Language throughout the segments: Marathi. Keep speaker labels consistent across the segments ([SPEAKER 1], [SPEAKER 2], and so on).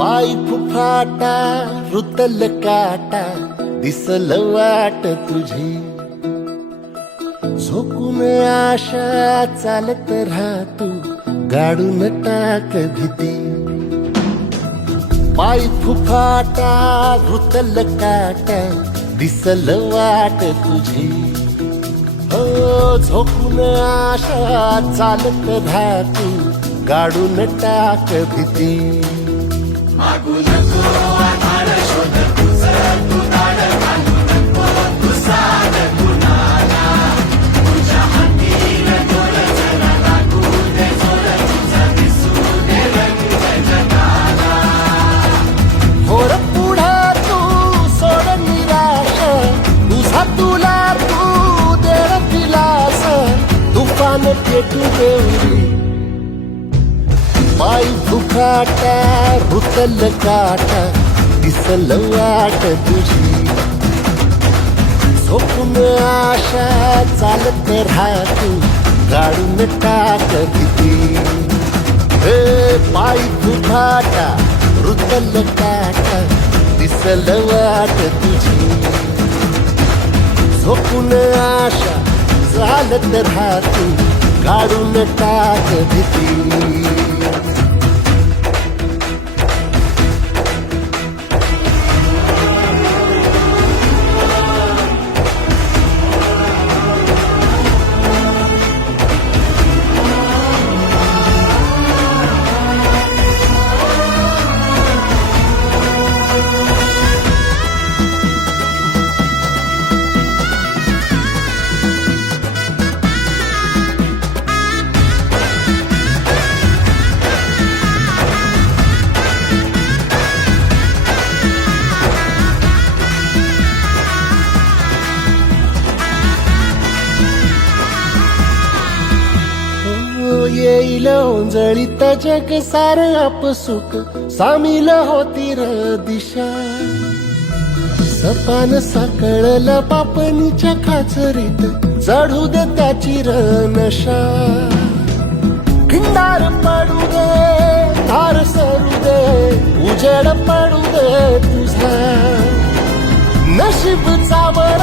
[SPEAKER 1] पाय फुफाटा रुतल काटा दिसल वाट तुझी. झोकून आशा चालत राहतू गाडून टाक भीती. पाय फुफाटा रुतल काटा दिसल वाट तुझी. हो झोकून आशा चालत राहतू गाडून टाक भीती. magulho. पाय भुतल रुतल काटा दिसल वाट तुझी. झोपून आशा चालत राहतू गाडून टाक किती. हे पाय फुकाटा रुतल काटा दिसल वाट तुझी. झोपून आशा चालत राहतू काढून टाक भीती येईल जग सार आपसुक सामील होती र दिशा. सपान साकळलं पापणीच्या खाचरीत चढू दे त्याची र नशा. खिंडार पडू दे तार सरू दे उजेड पडू दे तुझा. नशीब चावर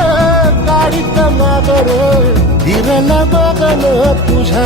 [SPEAKER 1] गाडीत मागर हिरला बगन तुझ्या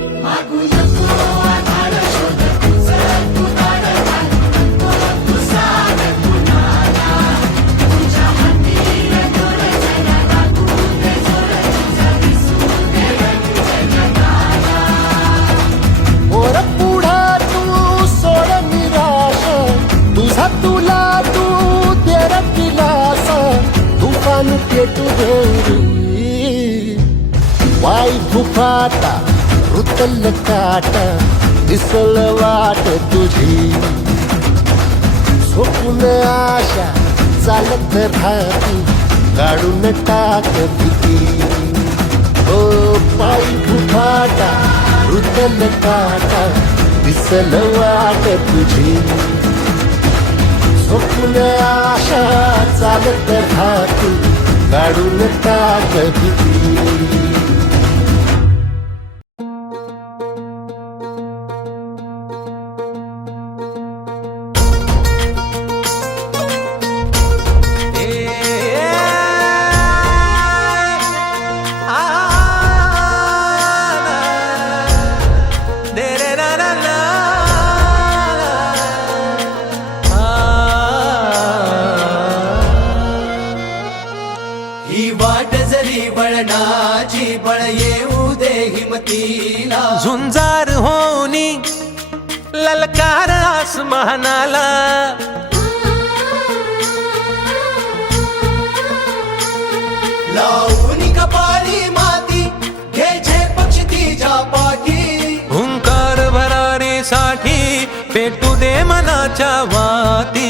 [SPEAKER 1] तुफान पेटू देवरी वाई फुफाटा रुतल काटा दिसल वाट तुझी. स्वप्न आशा चालत राहती काढून टाक भीती. हो, ओ पायी फुफाटा रुतल काटा दिसल वाट तुझी. स्वप्न आशा चालत राहती काढून टाक
[SPEAKER 2] हिमतीला
[SPEAKER 3] झुंजार होनी ललकार आसमानाला.
[SPEAKER 2] लावून कपाळी माती घ्यायचे पक्ष तिच्या पाठी.
[SPEAKER 3] हुंकार भरारीसाठी पेटू दे मनाच्या वाती.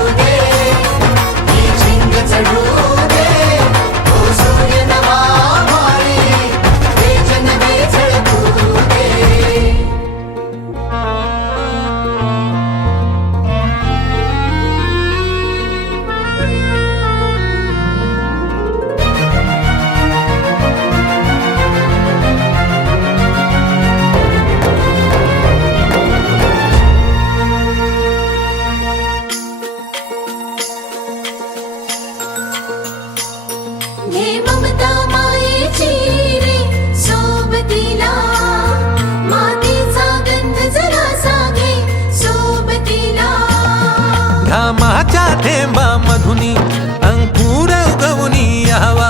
[SPEAKER 4] हे ममता मायेची रे सोबतीला. मातीचा गंध जरा सागे सोबतीला.
[SPEAKER 3] घामाच्या थेंबा मधुनी अंकुर उगवनी हवा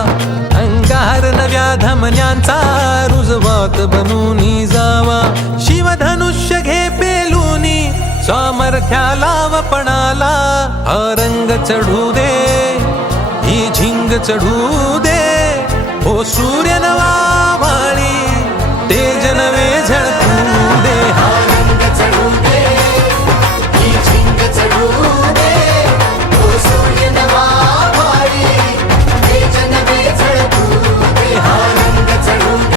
[SPEAKER 3] अंगार नव्या धमन्यांचा रुजवात बनूनी जावा. शिवधनुष्य घे पेलूनी सामर्थ्याला वपणाला हा रंग चढू दे. झिंग चढू दे. हो सूर्य नवा वाणी तेज नवे झळ